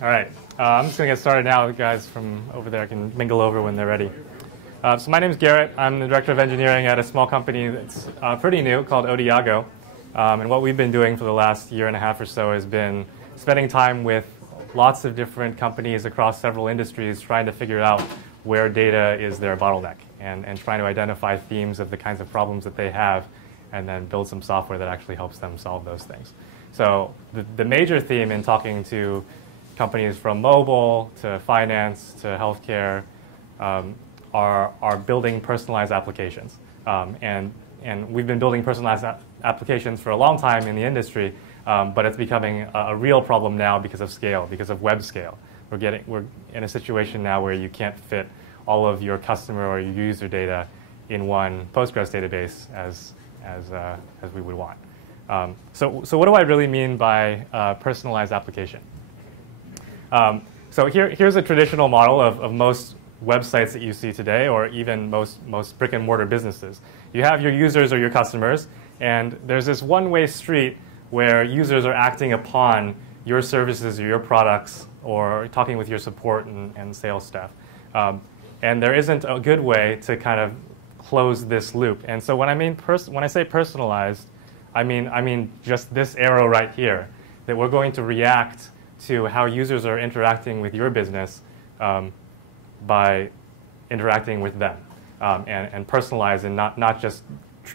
All right. I'm just going to get started now. The guys from over there can mingle over when they're ready. So my name is Garrett. I'm the Director of Engineering at a small company that's pretty new called Odiago. And what we've been doing for the last year and a half or so has been spending time with lots of different companies across several industries trying to figure out where data is their bottleneck and trying to identify themes of the kinds of problems that they have and then build some software that actually helps them solve those things. So the major theme in talking to companies from mobile to finance to healthcare are building personalized applications. And we've been building personalized applications for a long time in the industry, but it's becoming a real problem now because of scale, because of web scale. We're in a situation now where you can't fit all of your customer or your user data in one Postgres database as we would want. So what do I really mean by personalized application? So here's a traditional model of most websites that you see today, or even most brick and mortar businesses. You have your users or your customers, and there's this one-way street where users are acting upon your services or your products, or talking with your support and sales staff. And there isn't a good way to kind of close this loop. And so when I say personalized, I mean just this arrow right here, that we're going to react to how users are interacting with your business by interacting with them, and personalize, and not just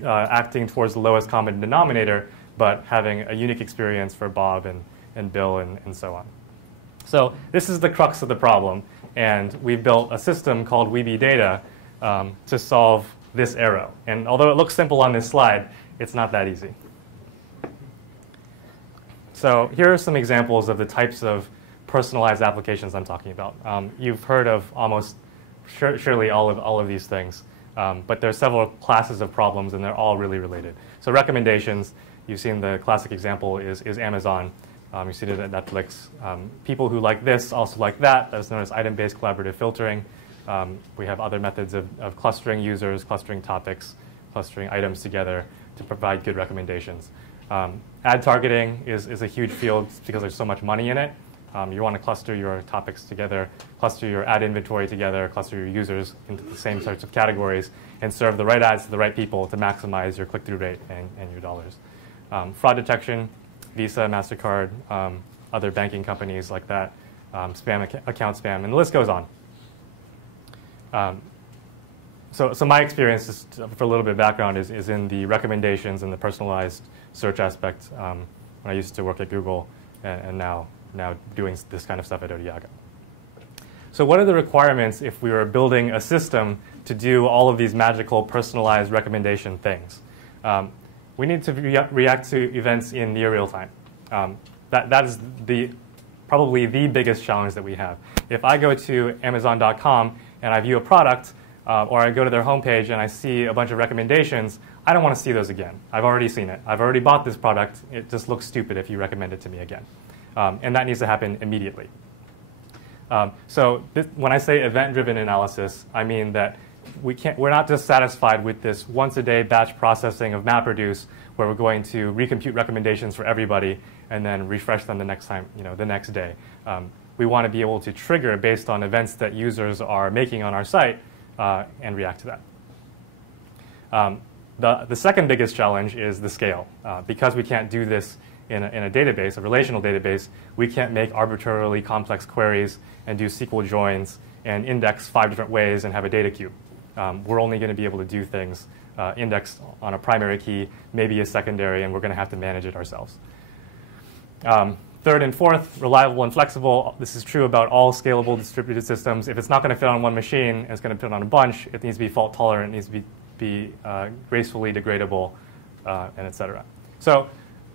acting towards the lowest common denominator, but having a unique experience for Bob and Bill and so on. So this is the crux of the problem, and we've built a system called Wibidata to solve this arrow. And although it looks simple on this slide, it's not that easy. So here are some examples of the types of personalized applications I'm talking about. You've heard of surely all of these things, but there are several classes of problems, and they're all really related. So recommendations, you've seen the classic example is Amazon. You've seen it at Netflix. People who like this also like that. That's known as item-based collaborative filtering. We have other methods of clustering users, clustering topics, clustering items together to provide good recommendations. Ad targeting is a huge field because there's so much money in it. You want to cluster your topics together, cluster your ad inventory together, cluster your users into the same sorts of categories, and serve the right ads to the right people to maximize your click-through rate and your dollars. Fraud detection, Visa, MasterCard, other banking companies like that, account spam, and the list goes on. So my experience, just for a little bit of background, is in the recommendations and the personalized search aspect when I used to work at Google, and now doing this kind of stuff at Odiago. So what are the requirements if we were building a system to do all of these magical personalized recommendation things? We need to react to events in near real time. That is probably the biggest challenge that we have. If I go to Amazon.com and I view a product, or I go to their homepage and I see a bunch of recommendations, I don't want to see those again. I've already seen it. I've already bought this product. It just looks stupid if you recommend it to me again. And that needs to happen immediately. When I say event-driven analysis, I mean that we're not just satisfied with this once-a-day batch processing of MapReduce, where we're going to recompute recommendations for everybody and then refresh them the next time, the next day. We want to be able to trigger based on events that users are making on our site and react to that. The second biggest challenge is the scale. Because we can't do this in a database, a relational database, we can't make arbitrarily complex queries and do SQL joins and index 5 different ways and have a data cube. We're only going to be able to do things indexed on a primary key, maybe a secondary, and we're going to have to manage it ourselves. Third and fourth, reliable and flexible. This is true about all scalable distributed systems. If it's not going to fit on one machine and it's going to fit on a bunch, it needs to be fault tolerant, it needs to be gracefully degradable, and et cetera. So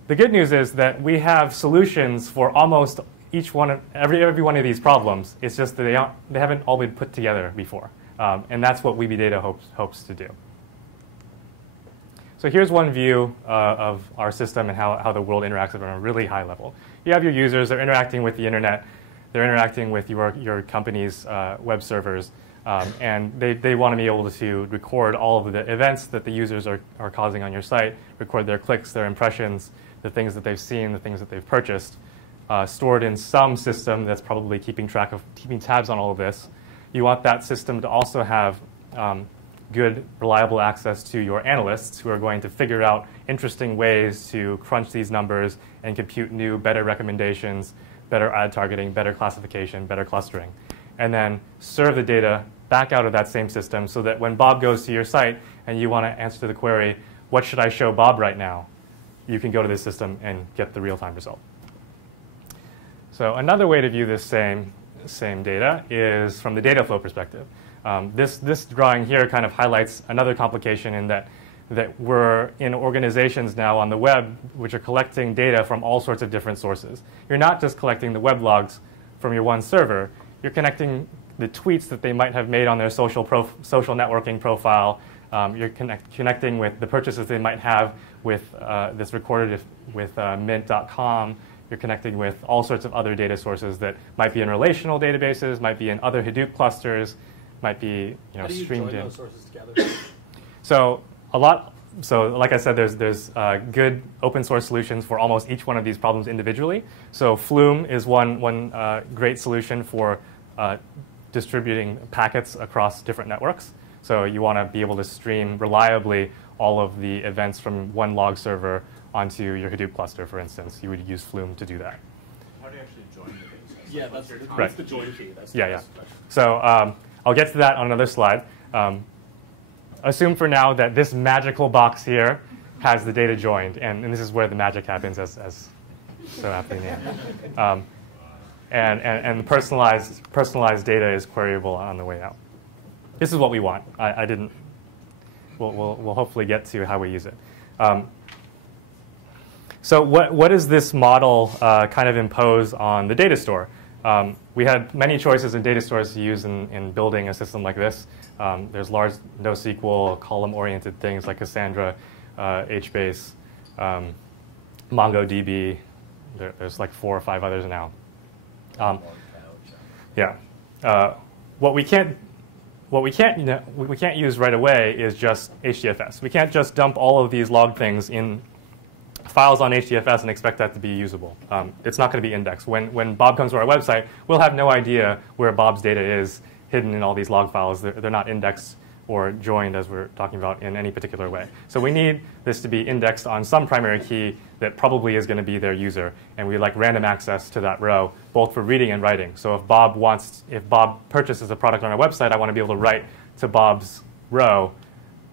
the good news is that we have solutions for almost every one of these problems. It's just that they haven't all been put together before. And that's what Wibidata hopes to do. So here's one view of our system and how the world interacts on a really high level. You have your users, they're interacting with the internet, they're interacting with your company's web servers, and they want to be able to record all of the events that the users are causing on your site, record their clicks, their impressions, the things that they've seen, the things that they've purchased, stored in some system that's probably keeping tabs on all of this. You want that system to also have good, reliable access to your analysts who are going to figure out interesting ways to crunch these numbers and compute new, better recommendations, better ad targeting, better classification, better clustering. And then serve the data back out of that same system so that when Bob goes to your site and you want to answer to the query, what should I show Bob right now? You can go to this system and get the real-time result. So another way to view this same data is from the data flow perspective. This drawing here kind of highlights another complication in that we're in organizations now on the web which are collecting data from all sorts of different sources. You're not just collecting the web logs from your one server. You're connecting the tweets that they might have made on their social networking profile. You're connecting with the purchases they might have with this recorded with mint.com. You're connecting with all sorts of other data sources that might be in relational databases, might be in other Hadoop clusters, might be How do you streamed join in. those sources together? So like I said, there's good open source solutions for almost each one of these problems individually. So Flume is one great solution for distributing packets across different networks. So you want to be able to stream reliably all of the events from one log server onto your Hadoop cluster, for instance. You would use Flume to do that. How do you actually join the data? Yeah, that's the join key. That's the Yeah. question. So I'll get to that on another slide. Assume for now that this magical box here has the data joined, and this is where the magic happens, as so aptly named. And the personalized data is queryable on the way out. This is what we want. We'll hopefully get to how we use it. So what does this model kind of impose on the data store? We had many choices in data stores to use in building a system like this. There's large NoSQL column-oriented things like Cassandra, HBase, MongoDB. There's like 4 or 5 others now. What we can't use right away is just HDFS. We can't just dump all of these log things in files on HDFS and expect that to be usable. It's not going to be indexed. When Bob comes to our website, we'll have no idea where Bob's data is hidden in all these log files. They're not indexed or joined, as we're talking about, in any particular way. So we need this to be indexed on some primary key that probably is going to be their user, and we like random access to that row, both for reading and writing. So if Bob purchases a product on our website, I want to be able to write to Bob's row,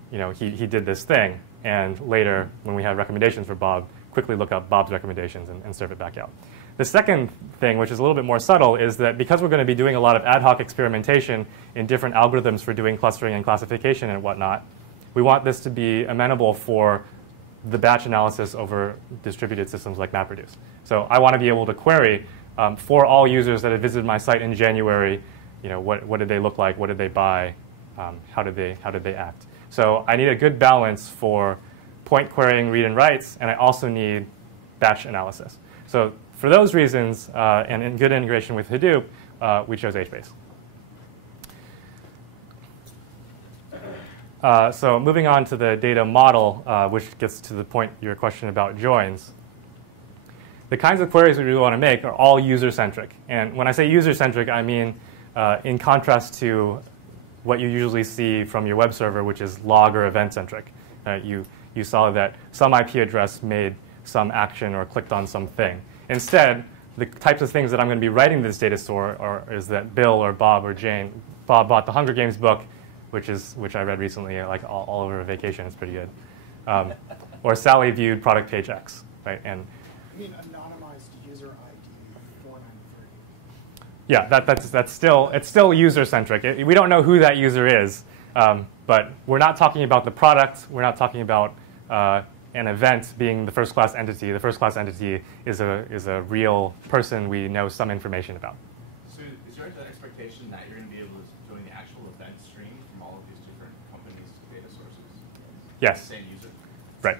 he did this thing, and later, when we have recommendations for Bob, quickly look up Bob's recommendations and serve it back out. The second thing, which is a little bit more subtle, is that because we're going to be doing a lot of ad hoc experimentation in different algorithms for doing clustering and classification and whatnot, we want this to be amenable for the batch analysis over distributed systems like MapReduce. So I want to be able to query for all users that have visited my site in January, what did they look like, what did they buy, how did they act. So I need a good balance for point querying read and writes, and I also need batch analysis. So for those reasons, and in good integration with Hadoop, we chose HBase. So moving on to the data model, which gets to the point, your question about joins. The kinds of queries we really want to make are all user-centric. And when I say user-centric, I mean in contrast to what you usually see from your web server, which is log or event-centric. You saw that some IP address made some action or clicked on something. Instead, the types of things that I'm going to be writing to this data store is that Bill or Bob or Jane, Bob bought the Hunger Games book, which I read recently, like all over a vacation. It's pretty good. Or Sally viewed product page X, right? And I mean anonymized user ID 493. Yeah, it's still user centric. We don't know who that user is, but we're not talking about the product. We're not talking about an event being the first class entity. The first class entity is a real person we know some information about. So is there an expectation that you're going to be able to join the actual event stream from all of these different companies' data sources? Yes. The same user? Right.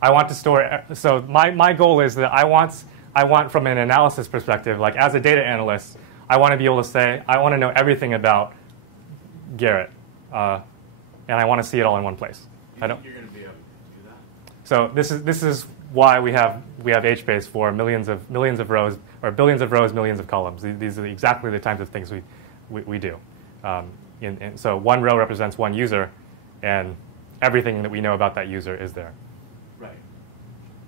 I want to store. So my goal is that I want from an analysis perspective, like as a data analyst, I want to be able to say I want to know everything about Garrett, and I want to see it all in one place. You think you're going to be able to do that? So this is why we have HBase for millions of rows or billions of rows, millions of columns. These are exactly the types of things we do. And so one row represents one user, and everything that we know about that user is there. Right.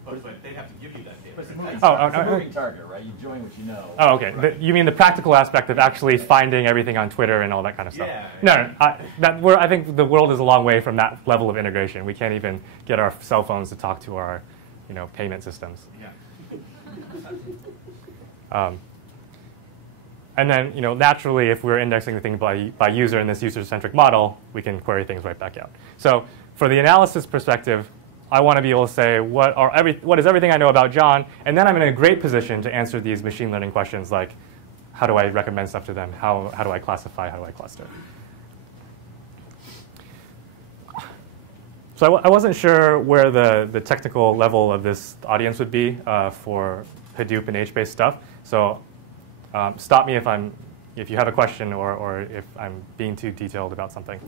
But they have to give you that data. It's a Oh, moving target, right? You join what you know. Oh, okay. Right. You mean the practical aspect of actually finding everything on Twitter and all that kind of stuff? Yeah. No, I think the world is a long way from that level of integration. We can't even get our cell phones to talk to our, payment systems. Yeah. And then, naturally, if we're indexing the thing by user in this user-centric model, we can query things right back out. So for the analysis perspective, I want to be able to say, what is everything I know about John? And then I'm in a great position to answer these machine learning questions like, how do I recommend stuff to them? How do I classify? How do I cluster? So I wasn't sure where the technical level of this audience would be for Hadoop and HBase stuff. So stop me if you have a question or if I'm being too detailed about something.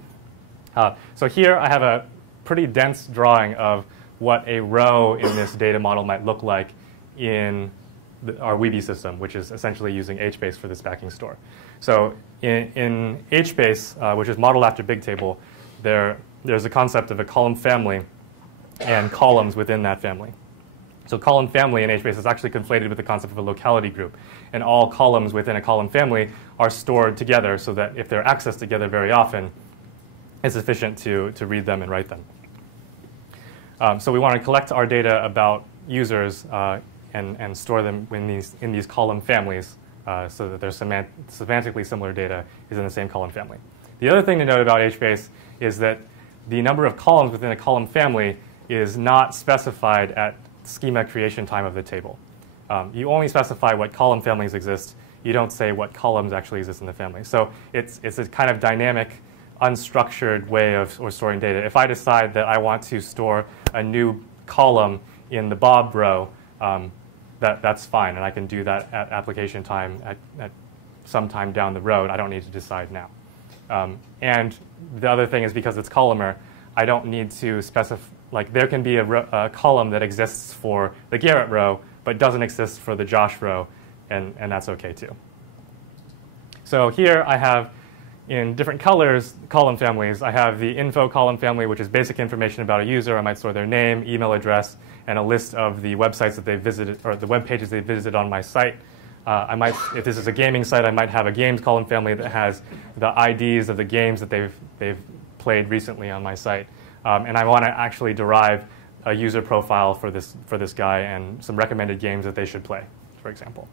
So here I have a pretty dense drawing of what a row in this data model might look like in our Weeby system, which is essentially using HBase for this backing store. So in HBase, which is modeled after Bigtable, there's a concept of a column family and columns within that family. So column family in HBase is actually conflated with the concept of a locality group. And all columns within a column family are stored together so that if they're accessed together very often, it's sufficient to read them and write them. So we want to collect our data about users and store them in these column families so that their semantically similar data is in the same column family. The other thing to note about HBase is that the number of columns within a column family is not specified at schema creation time of the table. You only specify what column families exist. You don't say what columns actually exist in the family. So it's a kind of dynamic, unstructured way of storing data. If I decide that I want to store a new column in the Bob row, that's fine, and I can do that at application time at some time down the road. I don't need to decide now. And the other thing is because it's columnar, I don't need to specify, like there can be a column that exists for the Garrett row, but doesn't exist for the Josh row, and that's OK too. So here I have, in different colors, column families. I have the info column family, which is basic information about a user. I might store their name, email address, and a list of the websites that they've visited, or the web pages they've visited on my site. I might, if this is a gaming site, I might have a games column family that has the IDs of the games that they've played recently on my site. And I want to actually derive a user profile for this guy and some recommended games that they should play, for example.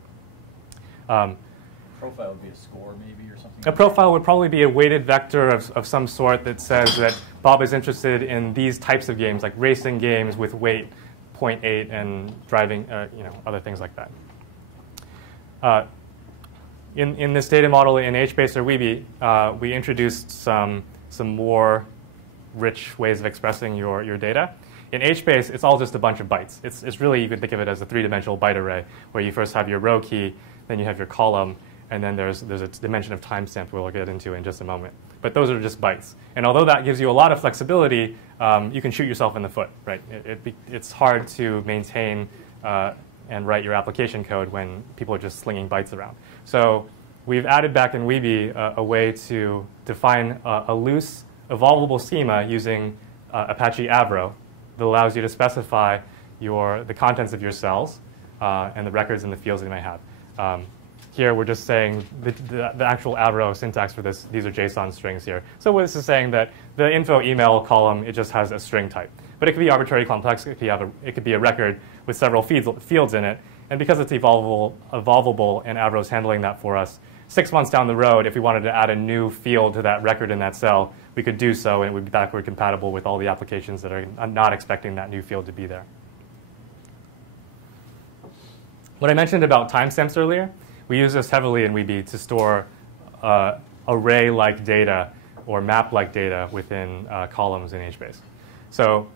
Profile would be a score, maybe, or something? A profile would probably be a weighted vector of some sort that says that Bob is interested in these types of games, like racing games with weight 0.8 and driving, other things like that. In this data model in HBase or Weeby, we introduced some more rich ways of expressing your data. In HBase, it's all just a bunch of bytes. It's really, you can think of it as a three-dimensional byte array, where you first have your row key, then you have your column, and then there's a dimension of timestamp we'll get into in just a moment. But those are just bytes. And although that gives you a lot of flexibility, you can shoot yourself in the foot, right? It's hard to maintain and write your application code when people are just slinging bytes around. So we've added back in Weeby a way to define a loose, evolvable schema using Apache Avro that allows you to specify the contents of your cells and the records and the fields that you may have. Here we're just saying the actual Avro syntax for this. These are JSON strings here. So what this is saying that the info email column, it just has a string type. But it could be arbitrarily complex. It could be a record with several fields in it. And because it's evolvable and Avro's handling that for us, 6 months down the road, if we wanted to add a new field to that record in that cell, we could do so, and it would be backward compatible with all the applications that are not expecting that new field to be there. What I mentioned about timestamps earlier, we use this heavily in Weeby to store array-like data or map-like data within columns in HBase. So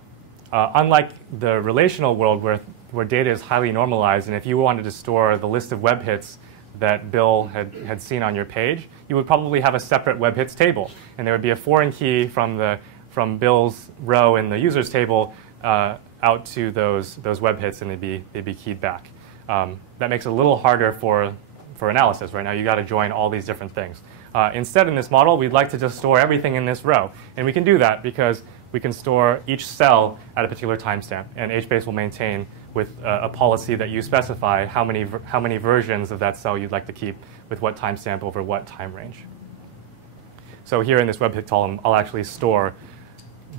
unlike the relational world where data is highly normalized, and if you wanted to store the list of web hits that Bill had seen on your page, you would probably have a separate web hits table. And there would be a foreign key from Bill's row in the users table out to those web hits, and they'd be keyed back. That makes it a little harder for analysis. Right now, you got to join all these different things. Instead, in this model, we'd like to just store everything in this row. And we can do that because we can store each cell at a particular timestamp. And HBase will maintain with a policy that you specify how many versions of that cell you'd like to keep with what timestamp over what time range. So here in this webhook column, I'll actually store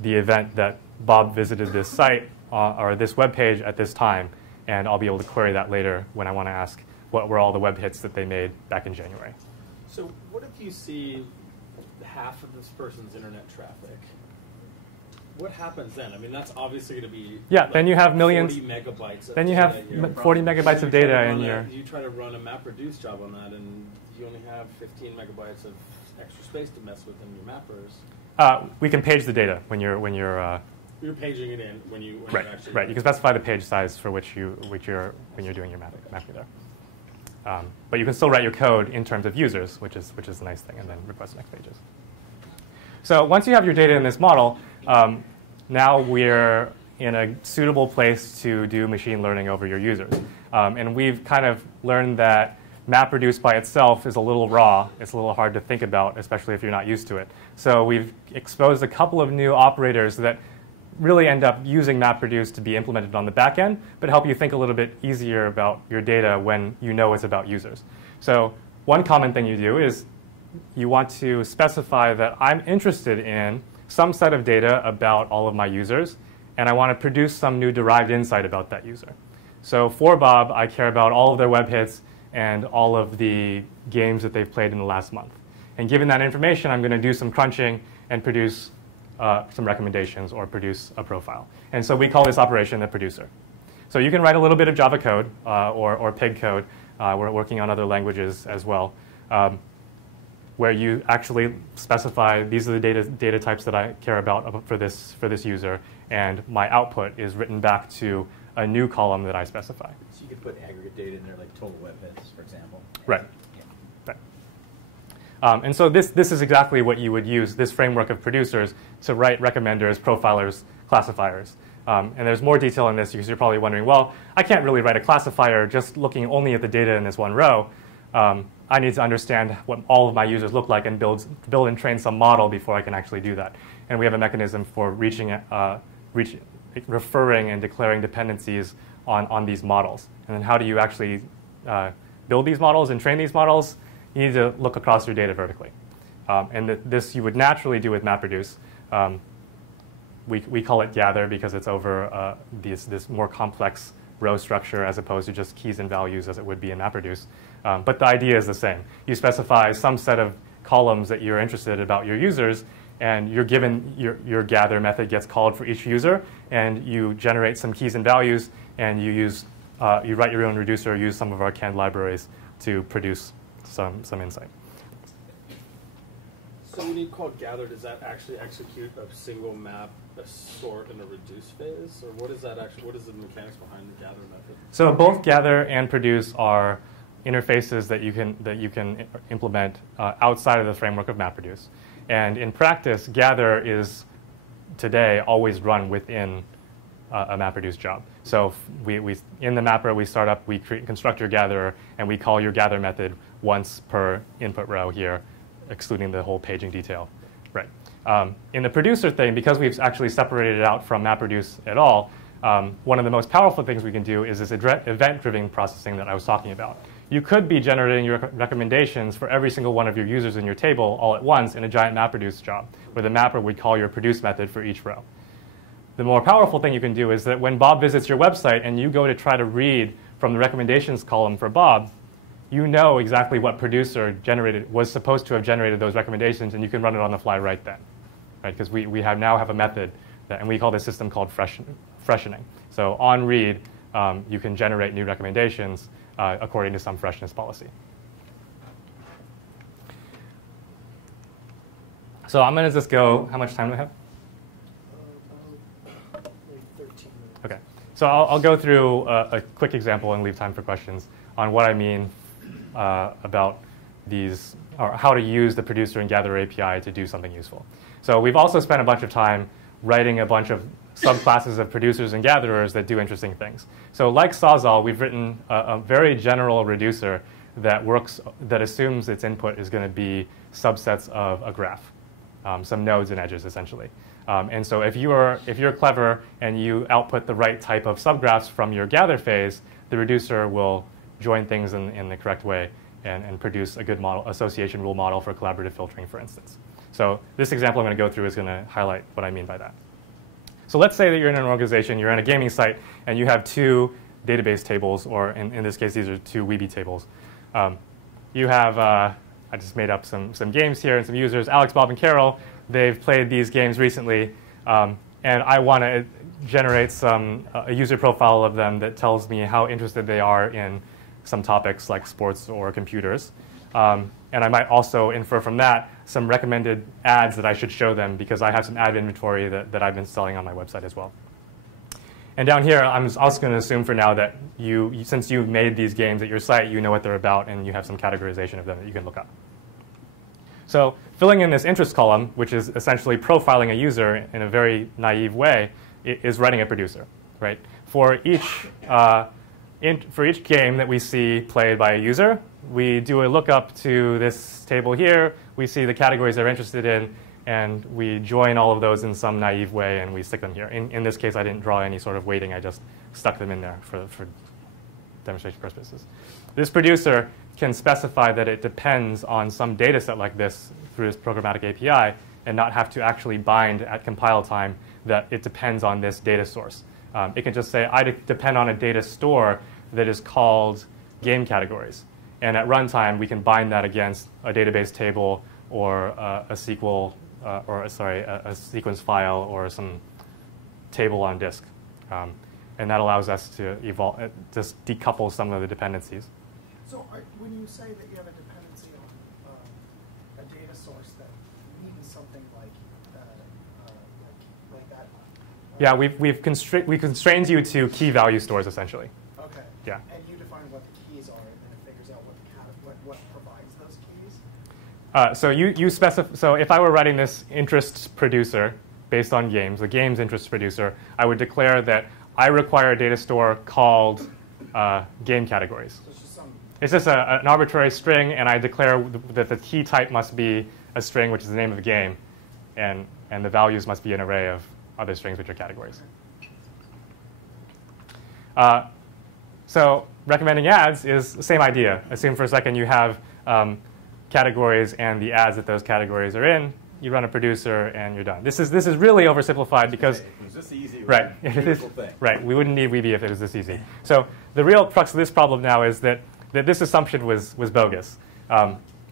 the event that Bob visited this site or this web page at this time. And I'll be able to query that later when I want to ask what were all the web hits that they made back in January. So what if you see half of this person's internet traffic? What happens then? I mean, that's obviously going to be then you have millions. 40 megabytes. Then you have 40 megabytes of data in your. You try to run a MapReduce job on that, and you only have 15 megabytes of extra space to mess with in your mappers. We can page the data when you're. You're paging it in when you right. Actually. Right. You can specify the page size for when you're doing your mapping there. But you can still write your code in terms of users, which is the nice thing, and then request next pages. So once you have your data in this model, now we're in a suitable place to do machine learning over your users. And we've kind of learned that MapReduce by itself is a little raw. It's a little hard to think about, especially if you're not used to it. So we've exposed a couple of new operators that really end up using MapReduce to be implemented on the back end, but help you think a little bit easier about your data when you know it's about users. So one common thing you do is you want to specify that I'm interested in some set of data about all of my users, and I want to produce some new derived insight about that user. So for Bob, I care about all of their web hits and all of the games that they've played in the last month. And given that information, I'm going to do some crunching and produce some recommendations or produce a profile. And so we call this operation the producer. So you can write a little bit of Java code or Pig code. We're working on other languages as well, where you actually specify these are the data types that I care about for this user, and my output is written back to a new column that I specify. So you could put aggregate data in there, like total web hits, for example. Right. And so this is exactly what you would use, this framework of producers, to write recommenders, profilers, classifiers. And there's more detail in this because you're probably wondering, well, I can't really write a classifier just looking only at the data in this one row. I need to understand what all of my users look like and build and train some model before I can actually do that. And we have a mechanism for referring and declaring dependencies on these models. And then how do you actually build these models and train these models? You need to look across your data vertically. And this you would naturally do with MapReduce. We call it gather because it's over this more complex row structure as opposed to just keys and values as it would be in MapReduce. But the idea is the same. You specify some set of columns that you're interested about your users, and you're given your gather method gets called for each user, and you generate some keys and values, and you write your own reducer, use some of our canned libraries to produce some insight. So when you call gather, does that actually execute a single map, a sort, and a reduce phase, or what is that actually? What is the mechanics behind the gather method? So both gather and produce are interfaces that you can implement outside of the framework of MapReduce. And in practice, gather is today always run within a MapReduce job. So in the mapper we start up, we construct your gatherer, and we call your gather method once per input row here, excluding the whole paging detail. Right. In the producer thing, because we've actually separated it out from MapReduce at all, one of the most powerful things we can do is this event-driven processing that I was talking about. You could be generating your recommendations for every single one of your users in your table all at once in a giant MapReduce job, where the mapper would call your produce method for each row. The more powerful thing you can do is that when Bob visits your website and you go to try to read from the recommendations column for Bob, you know exactly what producer was supposed to have generated those recommendations, and you can run it on the fly right then, right? Because we now have a method, and we call this system called freshening. So on read, you can generate new recommendations according to some freshness policy. So I'm going to just go, how much time do I have? 13 minutes. OK. So I'll go through a quick example and leave time for questions on what I mean about these, or how to use the producer and gather API to do something useful. So we've also spent a bunch of time writing a bunch of subclasses of producers and gatherers that do interesting things. So like Sawzall, we've written a very general reducer that assumes its input is going to be subsets of a graph, some nodes and edges essentially. And so if you're clever and you output the right type of subgraphs from your gather phase, the reducer will join things in the correct way and produce a good model, association rule model for collaborative filtering, for instance. So this example I'm going to go through is going to highlight what I mean by that. So let's say that you're in an organization, you're in a gaming site, and you have two database tables, or in this case, these are two Weeby tables. You have, I just made up some games here and some users, Alex, Bob, and Carol. They've played these games recently, and I want to generate a user profile of them that tells me how interested they are in some topics like sports or computers. And I might also infer from that some recommended ads that I should show them because I have some ad inventory that I've been selling on my website as well. And down here, I'm also going to assume for now that since you've made these games at your site, you know what they're about and you have some categorization of them that you can look up. So filling in this interest column, which is essentially profiling a user in a very naive way, is writing a producer, right? For each game that we see played by a user, we do a lookup to this table here. We see the categories they're interested in, and we join all of those in some naive way, and we stick them here. In this case, I didn't draw any sort of weighting. I just stuck them in there for demonstration purposes. This producer can specify that it depends on some data set like this through this programmatic API and not have to actually bind at compile time that it depends on this data source. It can just say, I depend on a data store that is called game categories. And at runtime, we can bind that against a database table or a SQL, a sequence file or some table on disk. And that allows us to just decouple some of the dependencies. So when you say that you have a dependency on a data source that means something like that. Yeah, we constrained you to key value stores essentially. Okay. Yeah. And you define what the keys are, and then it figures out what provides those keys. So you specify. So if I were writing this interest producer based on games, the games interest producer, I would declare that I require a data store called game categories. So it's just an arbitrary string, and I declare that the key type must be a string, which is the name of the game, and the values must be an array of other strings, which are categories. So recommending ads is the same idea. Assume for a second you have categories and the ads that those categories are in. You run a producer, and you're done. This is really oversimplified because It was this easy. right, right. We wouldn't need Weeby if it was this easy. So the real crux of this problem now is that this assumption was bogus,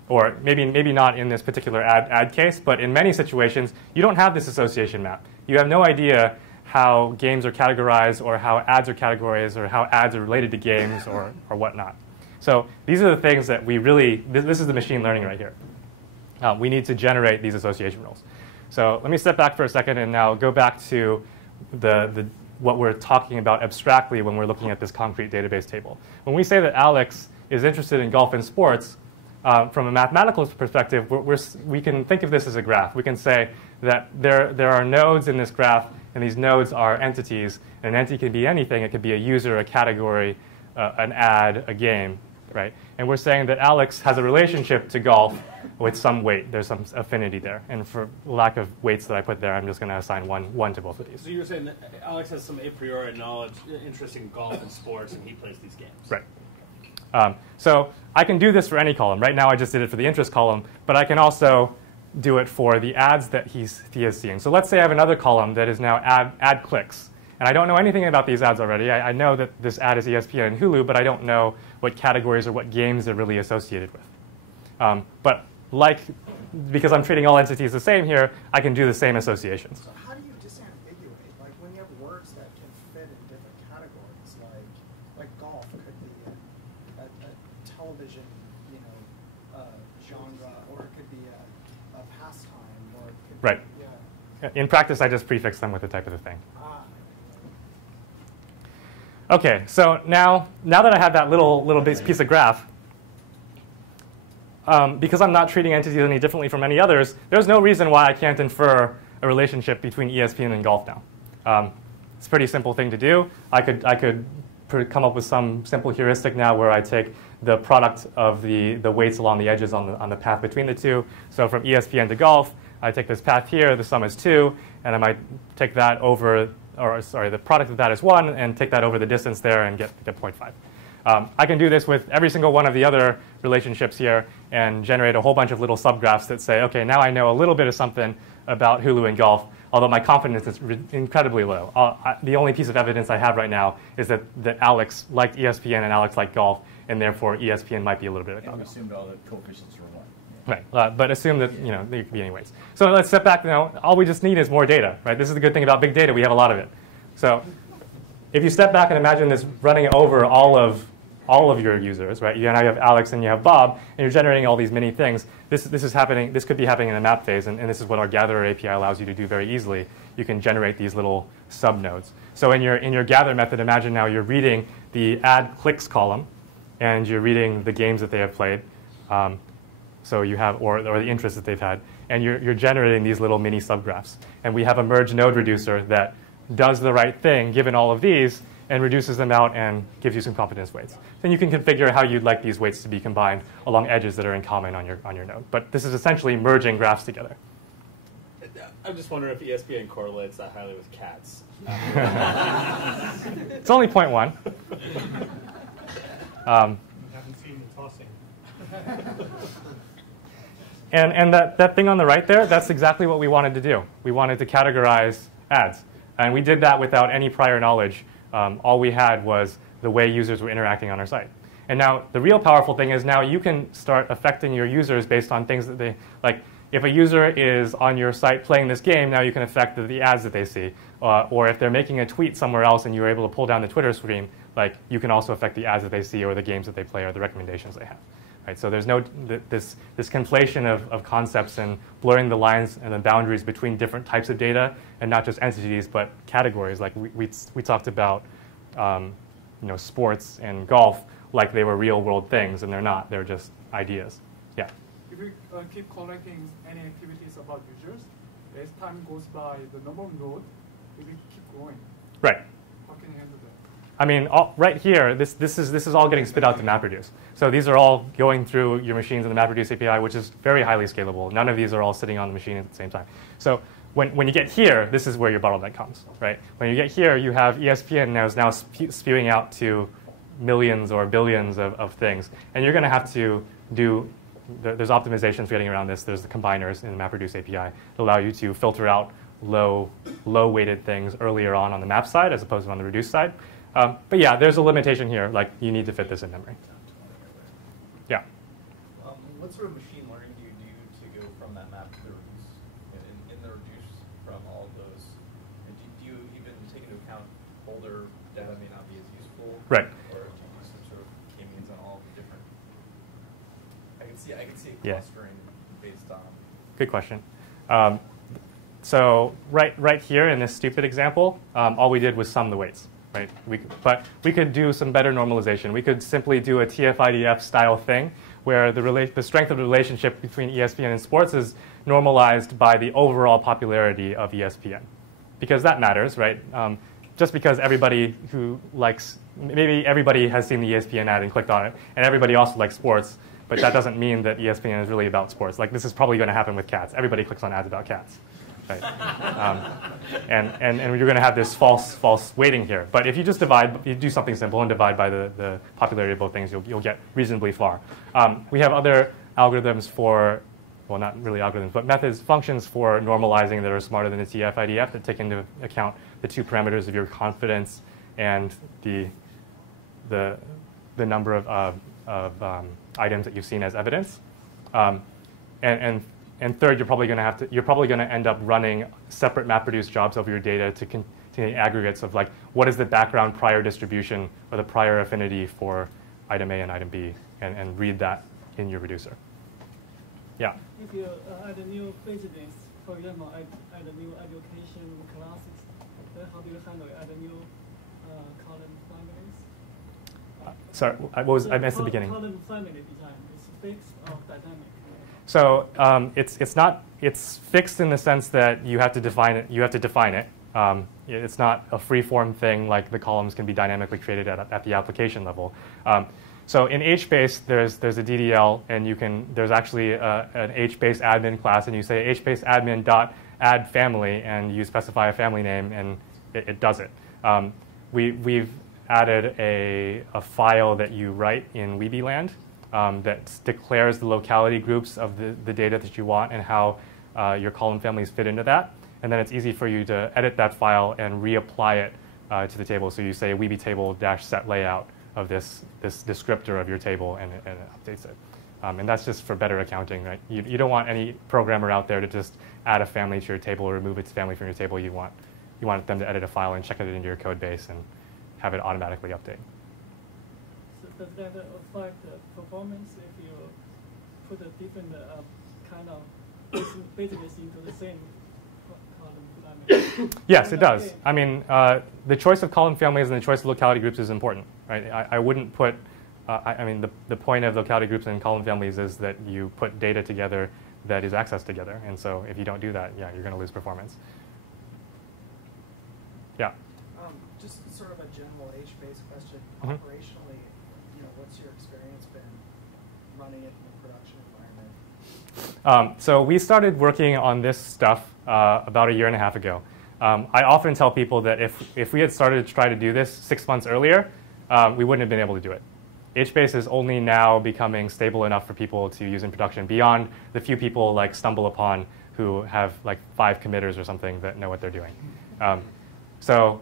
or maybe not in this particular ad case, but in many situations you don't have this association map. You have no idea how games are categorized, or how ads are categorized, or how ads are related to games, or whatnot. So these are the things that we really. This is the machine learning right here. We need to generate these association rules. So let me step back for a second and now go back to what we're talking about abstractly when we're looking at this concrete database table. When we say that Alex is interested in golf and sports, from a mathematical perspective, we can think of this as a graph. We can say that there are nodes in this graph, and these nodes are entities. An entity can be anything. It could be a user, a category, an ad, a game, right? And we're saying that Alex has a relationship to golf with some weight. There's some affinity there. And for lack of weights that I put there, I'm just going to assign one to both of these. So you're saying that Alex has some a priori interest in golf and sports, and he plays these games. Right. So I can do this for any column. Right now I just did it for the interest column, but I can also do it for the ads that he is seeing. So let's say I have another column that is now ad clicks. And I don't know anything about these ads already. I know that this ad is ESPN and Hulu, but I don't know what categories or what games they're really associated with. But because I'm treating all entities the same here, I can do the same associations. So how do you disambiguate? Like when you have words that can fit in different categories, like golf could be a television, genre, or it could be a pastime, or it could right. be, In practice, I just prefix them with the type of the thing. Okay, so now that I have that little piece of graph, because I'm not treating entities any differently from any others, there's no reason why I can't infer a relationship between ESPN and golf now. It's a pretty simple thing to do. I could come up with some simple heuristic now where I take the product of the weights along the edges on the path between the two. So from ESPN to golf, I take this path here, the sum is 2, and I might take that over, or sorry, the product of that is 1, and take that over the distance there and get 0.5. I can do this with every single one of the other relationships here and generate a whole bunch of little subgraphs that say, okay, now I know a little bit of something about Hulu and golf, although my confidence is incredibly low. The only piece of evidence I have right now is that Alex liked ESPN and Alex liked golf, and therefore ESPN might be a little bit of And we golf. assumed all the coefficients were 1. Right, but assume that they could be any weights. So let's step back now. All we just need is more data, right? This is the good thing about big data. We have a lot of it. So if you step back and imagine this running over all of your users, right? Now you have Alex and you have Bob, and you're generating all these mini things. This is happening. This could be happening in the map phase, and this is what our Gatherer API allows you to do very easily. You can generate these little subnodes. So in your gather method, imagine now you're reading the add clicks column, and you're reading the games that they have played. So you have, or the interests that they've had, and you're generating these little mini subgraphs. And we have a merge node reducer that does the right thing given all of these and reduces them out and gives you some confidence weights. Then you can configure how you'd like these weights to be combined along edges that are in common on your node. But this is essentially merging graphs together. I'm just wondering if ESPN correlates that highly with cats. It's only 0.1. Haven't seen the tossing. And that thing on the right there, that's exactly what we wanted to do. We wanted to categorize ads. And we did that without any prior knowledge. All we had was the way users were interacting on our site. And now the real powerful thing is now you can start affecting your users based on things that they, like if a user is on your site playing this game, now you can affect the ads that they see. Or if they're making a tweet somewhere else and you're able to pull down the Twitter stream, like you can also affect the ads that they see or the games that they play or the recommendations they have. Right, so there's no this conflation of concepts and blurring the lines and the boundaries between different types of data and not just entities but categories. Like we talked about sports and golf like they were real world things, and they're not. They're just ideas. Yeah. If we keep collecting any activities about users, as time goes by, the number of nodes will keep growing. Right. How can you handle that? I mean, right here, this is all getting spit out to MapReduce. So these are all going through your machines in the MapReduce API, which is very highly scalable. None of these are all sitting on the machine at the same time. So when you get here, this is where your bottleneck comes, right? When you get here, you have ESPN now spewing out to millions or billions of things. And you're going to have to do, there's optimizations for getting around this. There's the combiners in the MapReduce API that allow you to filter out low-weighted things earlier on the map side as opposed to on the reduce side. But yeah, there's a limitation here. Like, you need to fit this in memory. Yeah. What sort of machine learning do you do to go from that map to the reduce? In the reduce from all of those, and do you even take into account older data may not be as useful? Right. Or do you use some sort of k-means on all the different? I can see it Yeah. clustering based on. Good question. So right here in this stupid example, all we did was sum the weights. Right? But we could do some better normalization. We could simply do a TF-IDF style thing where the strength of the relationship between ESPN and sports is normalized by the overall popularity of ESPN. Because that matters, right? Just because everybody who likes, maybe everybody has seen the ESPN ad and clicked on it, and everybody also likes sports, but that doesn't mean that ESPN is really about sports. Like, this is probably going to happen with cats. Everybody clicks on ads about cats. Right. And you're going to have this false weighting here. But if you just you do something simple and divide by the popularity of both things, you'll get reasonably far. We have other algorithms for, well, not really algorithms, but methods, functions for normalizing that are smarter than the TF-IDF that take into account the two parameters of your confidence and the number of items that you've seen as evidence. And third, you're probably going to end up running separate MapReduce jobs over your data to contain aggregates of like what is the background prior distribution or the prior affinity for item A and item B, and read that in your reducer. Yeah. If you add a new business, for example, add a new education classes, then how do you handle it? Add a new column families? Sorry, I missed the beginning. Column family design is fixed or dynamic? So it's fixed in the sense that you have to define it. It's not a free-form thing like the columns can be dynamically created at the application level. So in HBase, there's a DDL, and there's actually an HBase admin class, and you say HBase admin dot add family, and you specify a family name, and it does it. We've added a file that you write in Webiland that declares the locality groups of the data that you want and how your column families fit into that. And then it's easy for you to edit that file and reapply it to the table. So you say Webi table -set layout of this descriptor of your table, and it updates it. And that's just for better accounting, right? You don't want any programmer out there to just add a family to your table or remove its family from your table. You want them to edit a file and check it into your code base and have it automatically update. So does that affect the performance if you put a different kind of business into the same column? Yes, it does. I mean, the choice of column families and the choice of locality groups is important, right? I wouldn't put, I mean, the point of locality groups and column families is that you put data together that is accessed together. And so if you don't do that, yeah, you're going to lose performance. Yeah. Just sort of a general HBase question. Operationally, what's your experience been running it in a production environment? So we started working on this stuff about 1.5 years ago. I often tell people that if we had started to try to do this 6 months earlier, we wouldn't have been able to do it. HBase is only now becoming stable enough for people to use in production beyond the few people like stumble upon who have like 5 committers or something that know what they're doing. So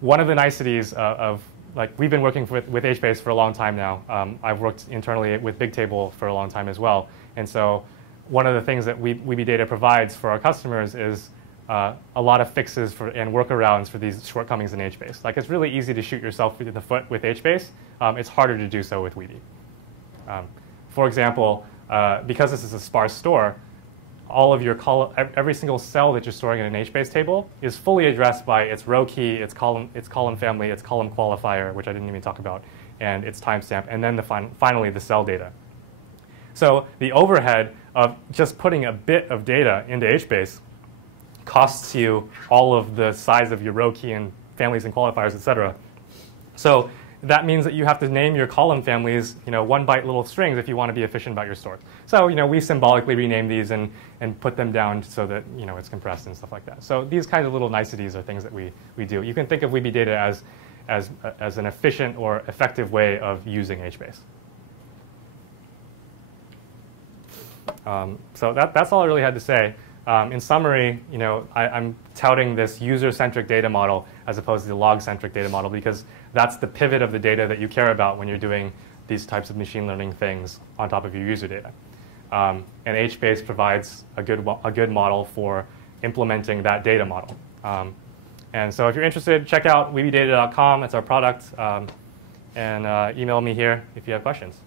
one of the niceties of like we've been working with HBase for a long time now. I've worked internally with Bigtable for a long time as well. And so one of the things that Wibidata provides for our customers is a lot of fixes and workarounds for these shortcomings in HBase. Like it's really easy to shoot yourself in the foot with HBase. It's harder to do so with Webi. For example, because this is a sparse store, all of your every single cell that you're storing in an HBase table is fully addressed by its row key, its column family, its column qualifier, which I didn't even talk about, and its timestamp, and then finally the cell data. So the overhead of just putting a bit of data into HBase costs you all of the size of your row key and families and qualifiers, et cetera. So that means that you have to name your column families, 1-byte little strings if you want to be efficient about your store. So, we symbolically rename these and put them down so that, it's compressed and stuff like that. So these kinds of little niceties are things that we do. You can think of Wibidata as an efficient or effective way of using HBase. So that's all I really had to say. In summary, I'm touting this user-centric data model as opposed to the log-centric data model because that's the pivot of the data that you care about when you're doing these types of machine learning things on top of your user data. And HBase provides a good model for implementing that data model. And so if you're interested, check out wibidata.com. It's our product. And email me here if you have questions.